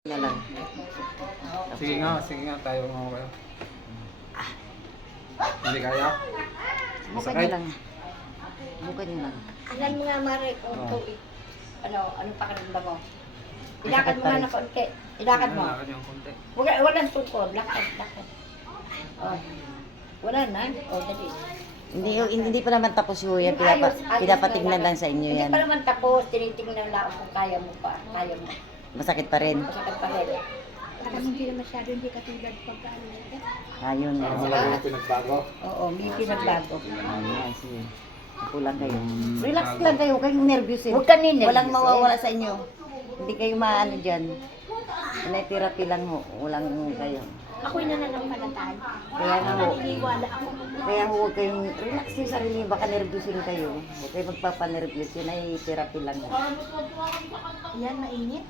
Na lang. Sige nga, tayo nga kayo. Hindi kaya? Bukan nyo lang. Bukan nyo lang. Alam mo nga, Mare, kung Oo. ano pakiramdam mo? Masakit Ilakad mo pa nga rin. na konti. Ilakad mo. Lakad yung konti. Walang tukod. Lakad. Oh. Wala na. Oh, dali. Hindi pa naman tapos yun. Yan, Ayos pinapatignan na lang sa inyo Hindi yan. pa naman tapos. Tinitingnan lang kung kaya mo pa. Kaya mo. Masakit pa rin. Masakit pa rin. Parang hindi na masyado, hindi katulad pagka ano nila. Ayun. Para malaki yung pinagbago. Oo, may pinagbago. Ayan, sige. Kulang kayo. Relax lang kayo. Kayong nervous eh. Huwag ka nervous Walang eh. mawawala sa inyo. Hindi kayo maano dyan. Therapy lang ho. Walang kayo. Ako'y nananampalatay. Kaya nga ho. Naniniwala ako. Kaya huwag kayong relax yung sarili. Baka nervousin kayo. Huwag kayo magpapanervous. Yun ay therapy lang ho. Yan, mainit.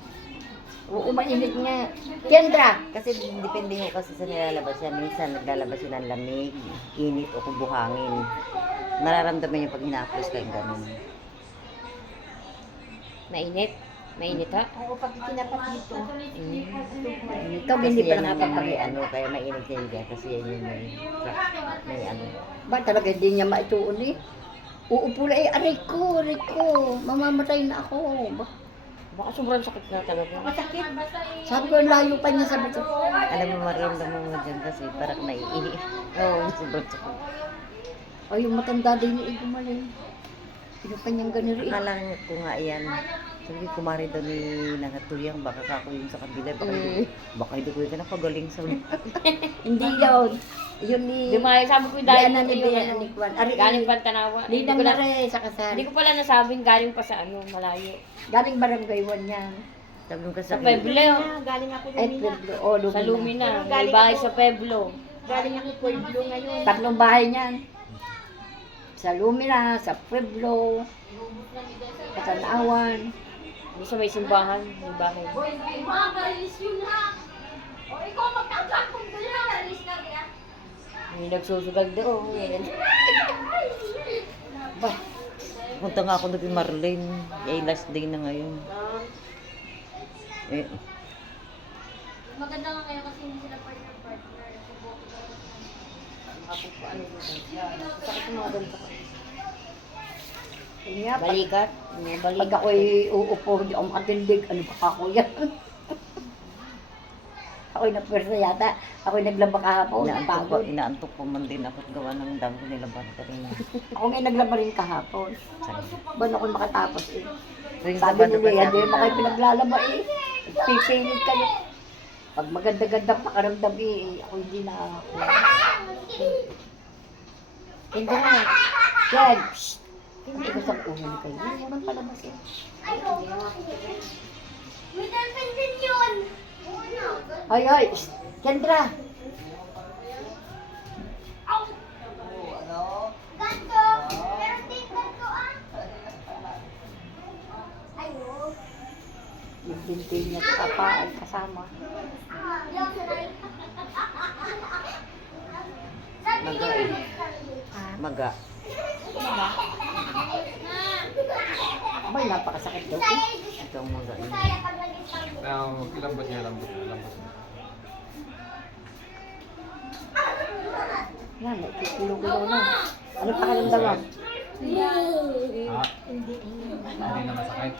Oo, mainit nga. Kendra! Kasi depende ho kasi sa nilalabas yan. Minsan naglalabas yun ng lamig, init o kung buhangin. Nararamdaman niyo pag hina-close kayong ganun. Mainit? Mainit ha? Oo, pag tinapat dito. Ikaw hindi pa yan yung nakapag may ano, kaya mainit yan dyan. Kasi yan yung may ano. Ba talaga hindi niya maituon eh. Uupo na eh, aray ko, mamamatay na ako. Baka sobrang sakit na talaga. Masakit. Sabi ko, layo pa niya, sabi ko. Alam mo, maramdaman mo dyan kasi parang naiihi. Oo, sobrang sakit. O yung matanda din yung gumaling. Sino pa niyang ganun rin. Akala ko nga yan. Sabi ko, kumari daw ni Nangatuyang, baka kako yung sa kabila. Baka hindi ko yung napagaling sa Hindi yun. Yun ni... Dumaya, sabi ko Di dahil ano na ni yung ni Kwan. Ari, galing pa Tanawa. Ninang na rin sa kasal. Hindi ko pala nasabing galing pa sa ano, malayo. Galing barangay 1 yan. Sabi ko Sa sa Pueblo. Galing ako Ay, Lumina. Pueblo. Oh, Lumina. Sa Lumina. May bahay sa Pueblo. Galing ako Pueblo ngayon. Tatlong bahay niyan. Sa Lumina, sa Pueblo, sa Tanawan. Hindi sa may simbahan. May bahay. May nagsusugal doon. Ba, punta nga ako na kay Marlene. Eh, last day na ngayon. Eh, Maganda nga kayo kasi hindi sila partner. sakit mo doon sa Yun nga, Balikat. May pag balikat. ako'y uupo, hindi ako makatindig. Ano ba ako yan? Ako'y napwersa yata. Ako'y naglaba kahapon. Napagod. inaantok pa man din ako at gawa ng damo nila kanina. Ako ngayon naglaba rin kahapon. Ba na ako'y makatapos eh. Ring Sabi sabado nila, pa yan sabi din na- kayo pinaglalaba eh. Pipilit kayo. Pag maganda-gandang pakaramdam eh, ako hindi na ako. Hindi na. Yan. Shhh. Hindi ko sa ulo kayo. Hindi naman palabas eh. Ay, ay. Shhh. Kendra. Yung binti niya at papa ay kasama. Maga eh. Maga. Abay, napakasakit daw. Ito ang maga eh. Lambot niya, lambot niya. Yan, kulo-kulo na. Ano pakiramdam mo? Ha? Hindi na masakit.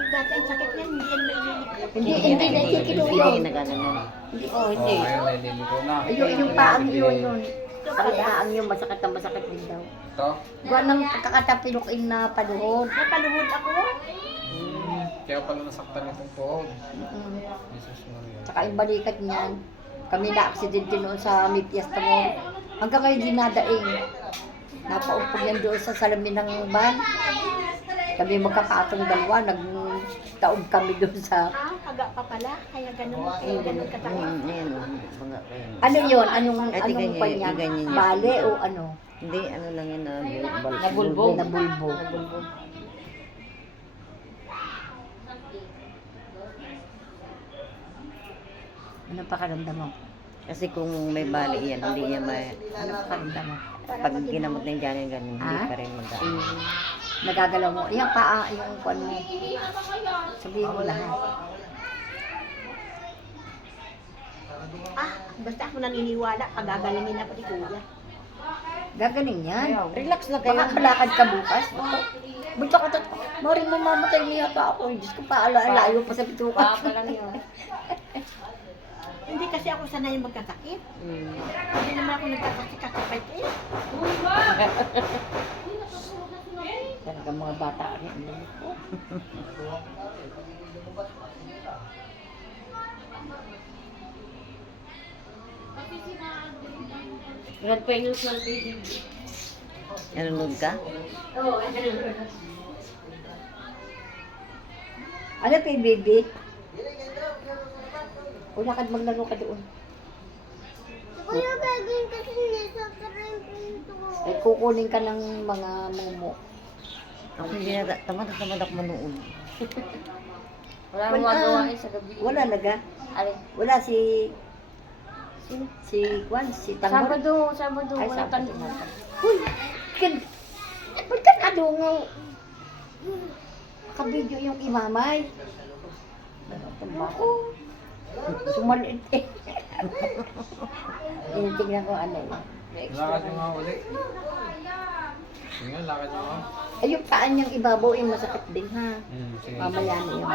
Dati ang sakit yan, hindi yan maililit. Hindi na ikikilulo. Hindi nagaganon. Hindi, Oh, hindi. ngayon naliligo na. Yung paang yun. Paang yung masakit na masakit din daw. Ito? Buwan ng kakatapilokin na paluhod. Napaluhod ako. Kaya pala nasaktan itong tuhod. Mm. Jesus Maria. Tsaka yung balikat niyan. Kami na-aksidente noon sa may piyesta mo. Hanggang ngayon dinadaing. Napaupog yan doon sa salamin ng van. Kami magkakatong dalawa. Nagtaob kami doon sa... Kaga pa pala, kaya ganun. Kaya ganun katakot. Ayan o. Maga kayo. Ano yun? Anong Ay, anong ganyan, panyan? ganyan yun. Bale o ano? Hindi, ano lang yan na Nabulbog. Nabulbog. Ano pakiramdam mo? Kasi kung may bali yan, hindi niya Ano pakiramdam mo? pag ginamot na yung dyan yung ganun, hindi Ha? pa rin mag Nagagalaw mo. Yung paa, yung kwan mo. Sabihin mo lahat. Basta ako naniniwala, pagagalingin ako ni Kuya. Gagaling yan. Relax lang kayo. Baka kalakad ka bukas. Bunta ka ito. Maring mamamatay niya pa ako. Diyos ko pa, alayo pa sa pitukan. Baka pa lang yun. Hindi kasi ako sanay magkasakit. Hindi naman ako nagkakasakit eh. Talaga mga bata rin. Ang lamig ko. Red Penguins lang baby. Nanonood ka? Oo, Ano pa yung baby? Wala ka maglaro ka doon. Kuya, gagawin kasi nasa pinto. Ay, kukunin ka ng mga mumo. Ako hindi na, tamad ako manood. Wala nang magawa eh sa gabi. Wala naga. Alin? Wala si... Si Juan, si Tanggol. Sabado, Ay, wala Sabado. tanong. Uy! Ba't ka nadungaw? Nakabidyo yung imamay. Ako. Sumaliit eh. Tingnan ko ano yun. Lakad nyo nga ulit. Sige nga, lakad nyo nga. Ay, yung paan niyang ibabaw ay masakit din ha. Sige. Mamaya na yun.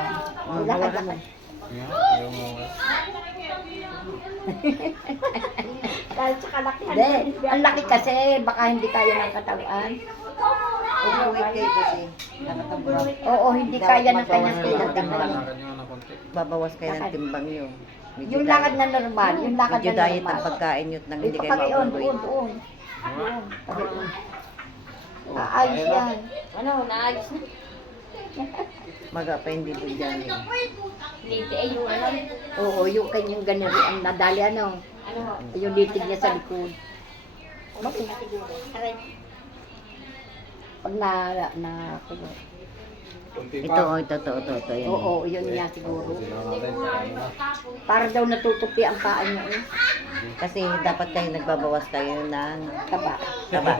Wala ka na. Sige nga, ayaw mo nga. Dahil sa kalakihan. Hindi, ang laki kasi, baka hindi kaya ng katawan. Overweight kayo kasi. Nakatambang. Oo, hindi kaya ng kanyang Dapat tilang mabawas timbang. Lakad nyo nga ng konti. Babawas kayo ng Lakad. timbang nyo. Yung lakad na normal, yung lakad Medyo na diet ang normal. pagkain nyo at nang hindi Ito kayo pag iyon, ma-overweight. doon. Doon. Aayos yan. Ano, naayos na. Maga pa hindi po dyan. Liti ay yung ano. Oo, yung kanyang ganari, ang nadali ano. Ano? Yung litig niya sa likod. Bakit? Pag Konti Ito, oh, ito. Yan. oo, yun niya siguro. Sila natin, paano na. Para daw natutupi ang paa niya eh. Kasi dapat kayo nagbabawas kayo ng Taba. taba.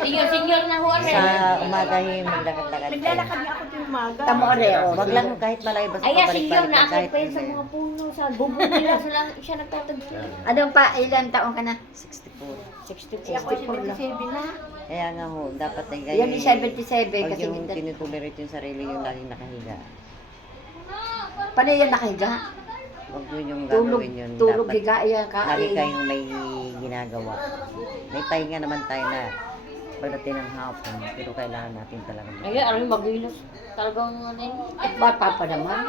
Senior na ho rin. Sa umaga maglakad-lakad kayo. Naglalakad niya ako tuwing umaga. Tamo ore, oh. Wag lang kahit malayo, basta Ayan, senior pabalik-balik na lang akit kahit pa yun sa hindi. mga puno, sa bubong nila. Siya nagtatagpo. Anong pa, ilan taong ka na? 64. 64. Ako 77 na. Kaya nga ho, dapat ay Yan yung 77 Pag kasi yung hindi. tinutulorit yung sarili yung laging nakahiga. Paano yan nakahiga? Huwag yun yung Tulog, gagawin yun. tulog Dapat higa yan lagi kain. kayong may ginagawa. May pahinga naman tayo na pagdating ng hapon, pero kailangan natin talaga. Ay, ano yung magilos. Talagang ano yun. Bata pa naman.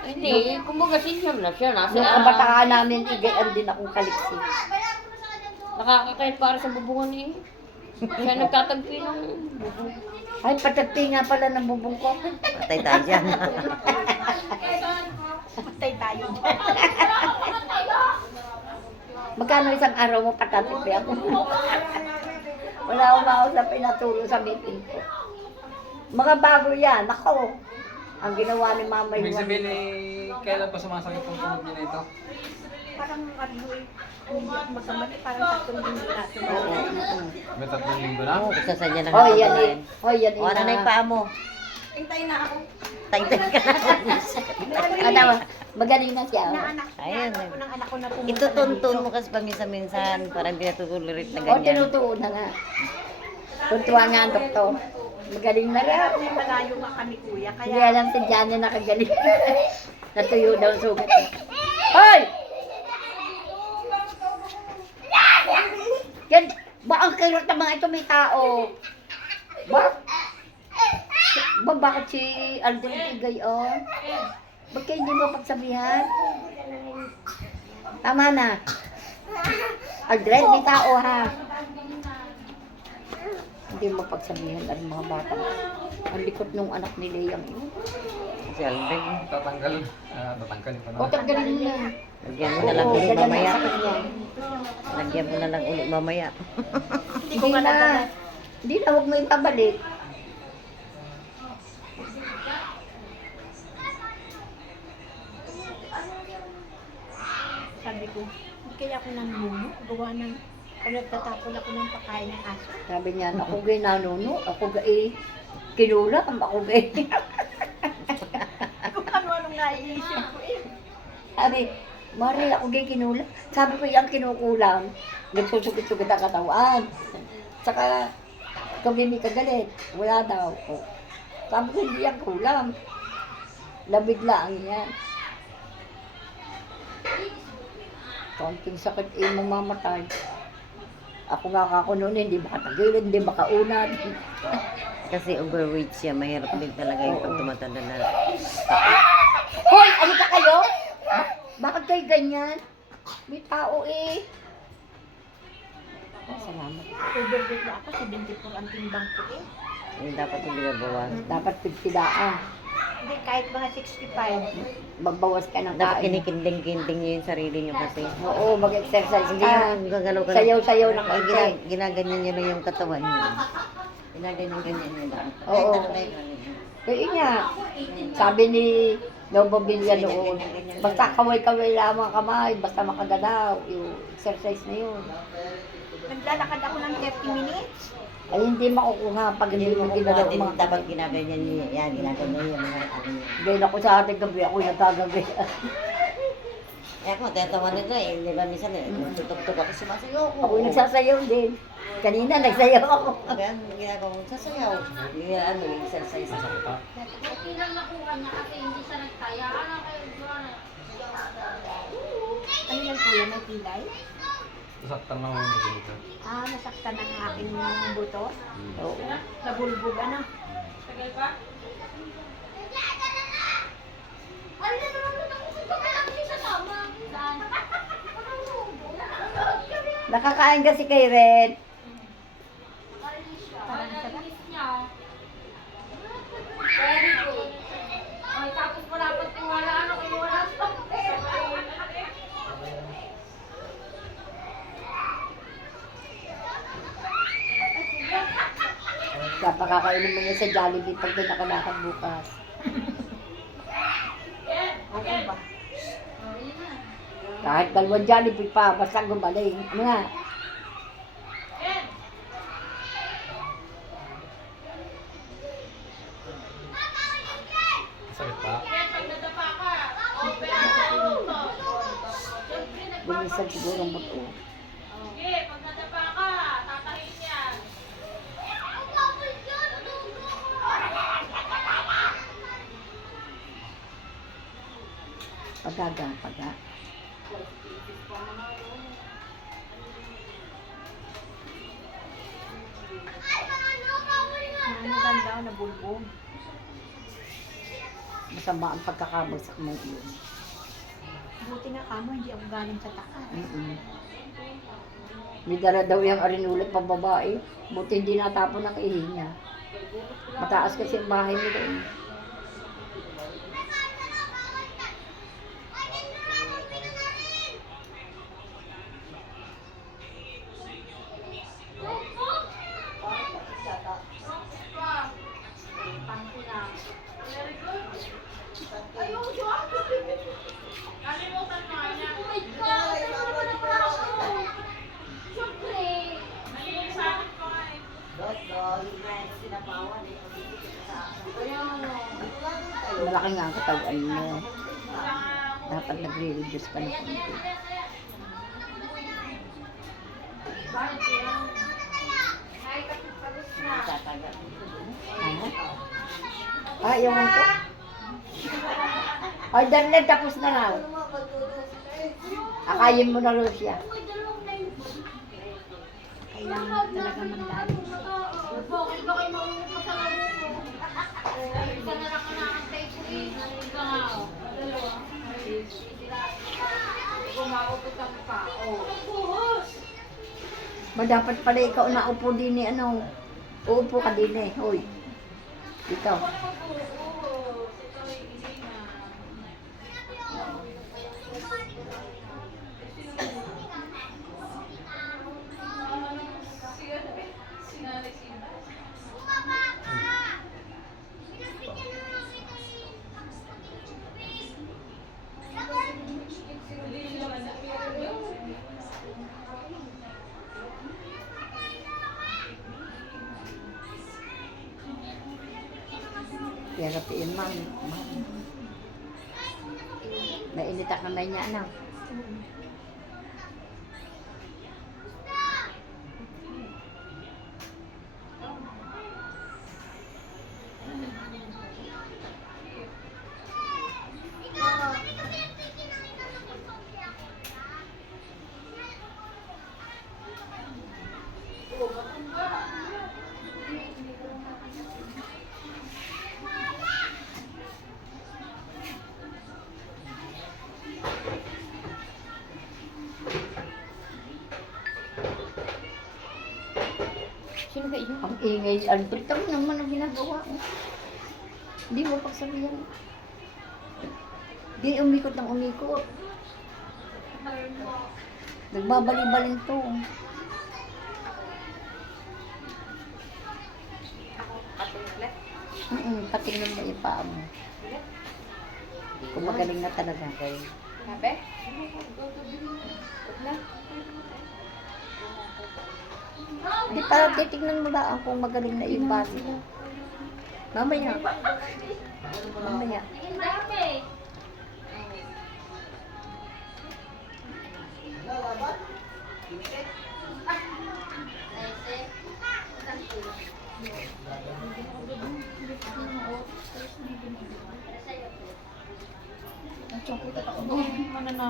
Hindi, kumbaga senior na siya. Nasa, Nung kabataan namin, igayan din akong kaliksi. nakakakait para sa bubungan eh. Siya nagtatagpi ng bubong. Ay, patagpi nga pala ng bubong ko. Patay tayo dyan. Patay tayo dyan. Magkano isang araw mo patagpi ako? Wala akong mausap, pinatulong sa meeting ko. Mga bago yan, ako. Ang ginawa ni Mama Ibig Iwan. sabihin eh, kailan pa sumasakit ang tunog niya na ito? Parang ano eh. Hindi ako magkamali. Parang 3 linggo natin. Oo. May 3 linggo na? Oo, isa sa dyan ang Oh, yan nakakain. eh. Oh, yan eh. O, ano na yung paa mo? Hintay na ako. Tay-tay ka na. Ano, magaling na siya. Naanak. Ayun. Ako ng anak ko na pumunta Itutuntun mo kasi paminsan-minsan para hindi natutulorit na O, ganyan. tinutuon na nga. Tuntua nga ang doktor. Magaling na rin. May malayo nga kami kuya. Hindi Kaya alam si Johnny nakagaling. Natuyo daw ang sugat. Hoy! Yan, ba ang kirot ng mga ito may tao? Bakit si Aldrin Tigay, oh? Ba't kayo hindi mo pagsabihan? Tama na. Aldrin, may tao, ha? Hindi mo pagsabihan ang mga bata. Ang likot nung anak ni Leang. Si Alvin, Tatanggal. Tatanggalin pa O, naman. tanggalin mo na. lagyan mo na lang Oo, ulit ganun mamaya. ang sakit niya. Lagyan mo na lang ulit mamaya. Hindi na. Hindi na, huwag mo ipabalik. sabi ko, hindi kaya ako nanuno. Gawa ng, kung nagtatapon ako ng pagkain ng aso. Sabi niya, ako gay nanuno, ako gay kinulam, ako gay. Kung ano-anong naiisip ko eh. Sabi, Mari, ako gay kinulang. Sabi ko, yung kinukulang. Nagsusugit-sugit ang katawan. Saka, ikaw may kagalit. Wala daw. O. Sabi ko, hindi yan kulang. Labig lang yan. Konting sakit mamamatay. Ako nga kako noon, hindi makatagilid, hindi makaunad. Kasi overweight siya, mahirap din talaga yung pag tumatanda na. Hoy! Ano ka kayo? Bakit kayo ganyan? May tao eh. Oh, salamat. Overweight na ako, 74 ang timbang ko eh. Yung dapat yung binabawas. Dapat 50 daan. Hindi, kahit mga 65. Magbawas ka ng Dapat kain. kinikinding-kinding niyo yung sarili niyo kasi. Oo, mag-exercise Hindi ka. yung gagalaw-galaw. Sayaw-sayaw ng Ay, konti. ginaganyan niyo lang yung katawan niyo. Ginaganyan niyo lang. Oo. Kahit ano na yun. Kaya nga, sabi ni Lobo Villa noon, basta kaway-kaway lamang kamay, basta makagalaw, yung exercise na yun. Naglalakad ako ng 30 minutes. Ay hindi makukuha pag hindi mo ginalaw ang mga Dapat kamay. ginaganyan niyo yan. Ginaganyan niyo yung mga ano niyo. Gaya ako sa ating gabi, ako natagabi. Eh ako, tatawa nito eh. Di ba minsan eh, tutok-tok ako, sumasayaw ako. Ako nagsasayaw din. Kanina nagsayaw ako. Kaya ang ginagawa ko, sasayaw. Yung ano, yung exercise. Masakit ha? Okay lang nakuha niya kasi hindi siya nagtaya. Ano kayo doon? Ano yan kuya, may pilay? Nasaktan lang ako yung dito. Ah, nasaktan ang aking buto. Oo. Nabulbog ano. Nakakain kasi kay Red. Very good. Ay, tapos wala pa wala ano kung wala pa. Napakakainin mo niya sa Jollibee pag nakalakad bukas. Oo ba? Kahit dalawang Jollibee pa, basta gumaling. Ano nga? Masakit pa? Lumisan siguro ang buto. Pagaga, paga. Ano ganda o nabulbog. Masama ang pagkakabagsak mo yun. Buti nga kamo, hindi ako galing sa takas. May dala daw yung arinulat pa babae. Buti hindi natapon ang ihi niya. Mataas kasi ang bahay nila eh. Malaki nga ang katawan mo. Dapat nagre-reduce ka na konti. Ah, yung ito? Ay, Darnel, tapos na lang. Akayin mo na rin siya. Kailangan talaga mandali. Bakit ba kayo marunong sa labo mo? Isa na lang ka nakantay ko eh. Nandun ka nga o. Dalawa. Kumautot ang pa. Dapat pala ikaw naupo din eh, ano. Uupo ka din eh, hoy. Ikaw. Pero tiin, ma'am. Nainit ang kamay niya, ano. Sino ba yun? Ang ingay, Albert, tama naman ang ginagawa ko. Hindi mo pagsabihan. Di umikot ng umikot. Nagbabali-balin to. Patingin mo yung paa mo. Kung magaling na talaga. Sabi? Hindi, para titignan mo lang kung magaling na yung base. Mamaya. Mamaya.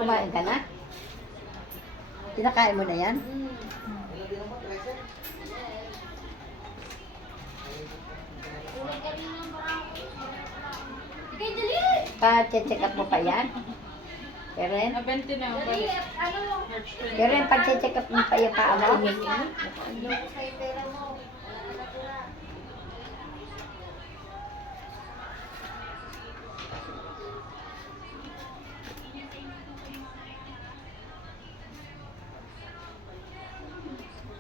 Kumain ka na? Kinakain mo na yan? Pa-check up mo pa yan? Karen? Karen, pa-check up mo pa yung paa mo?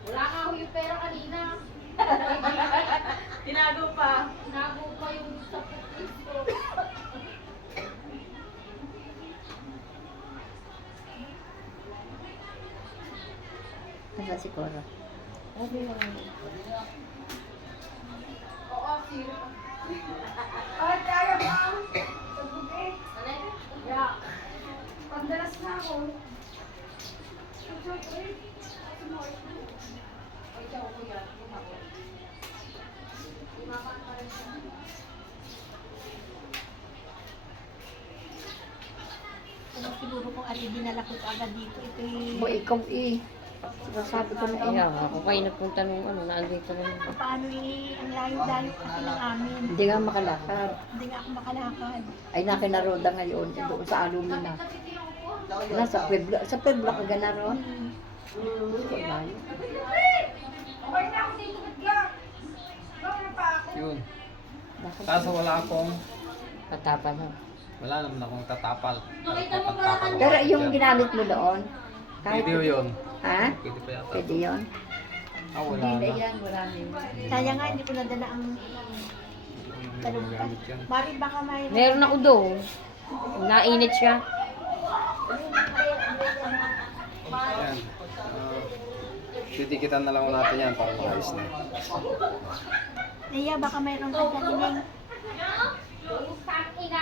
Wala nga ako yung pera kanina. Tinago pa. Tinago pa yung sa putis ko. Nasa si Cora. Oo, sino? Ay, kaya ba? Sabugi. Yeah. Pandalas na ako. Siguro kung ano dinala ko agad dito, ito Mo ikaw sinasabi ko na Kaya nga, ako kayo nagpunta nung naandito naman. paano ang layo-layo kasi ng amin. Hindi nga makalakad. Hindi nga ako makalakad. Ay nakinaroda ngayon doon sa Alumina. Nasa Pueblo. Sa Pueblo ka gana ron? Wala yun. Okay na ako dito, bigla. Bakit pa ako? Yun. Kaso wala akong, Patapa mo. wala naman akong tatapal. Nakita mo ba kanina? Pero yung ginamit mo doon, kahit Pwede yun. ha? Pwede pa yata. Pwede yun? Ah, wala Hindi na na. yan, marami. Kaya nga, hindi ko nadala ang Hindi ko magamit yan. Mari baka may... Meron ako doon. Nainit siya. Yan. Titikitan na lang natin yan para maayos na. Naya, baka mayroong kagalining. Yung ina